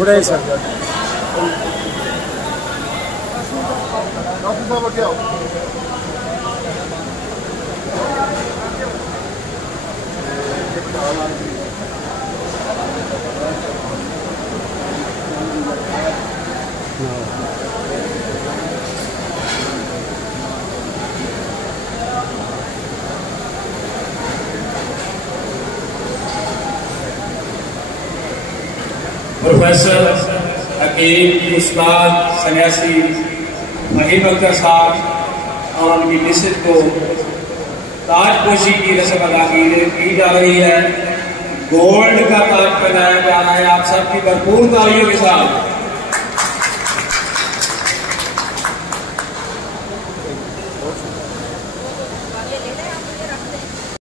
थोड़ा ही sir professor हकीम उस्ताद सन्यासी महिम अख्तर साहब और उनकी मिसिज को ताजपोशी की रस्म अदा की जा रही है। गोल्ड का ताज पहनाया जा रहा है। आप सबकी भरपूर तालियों के साथ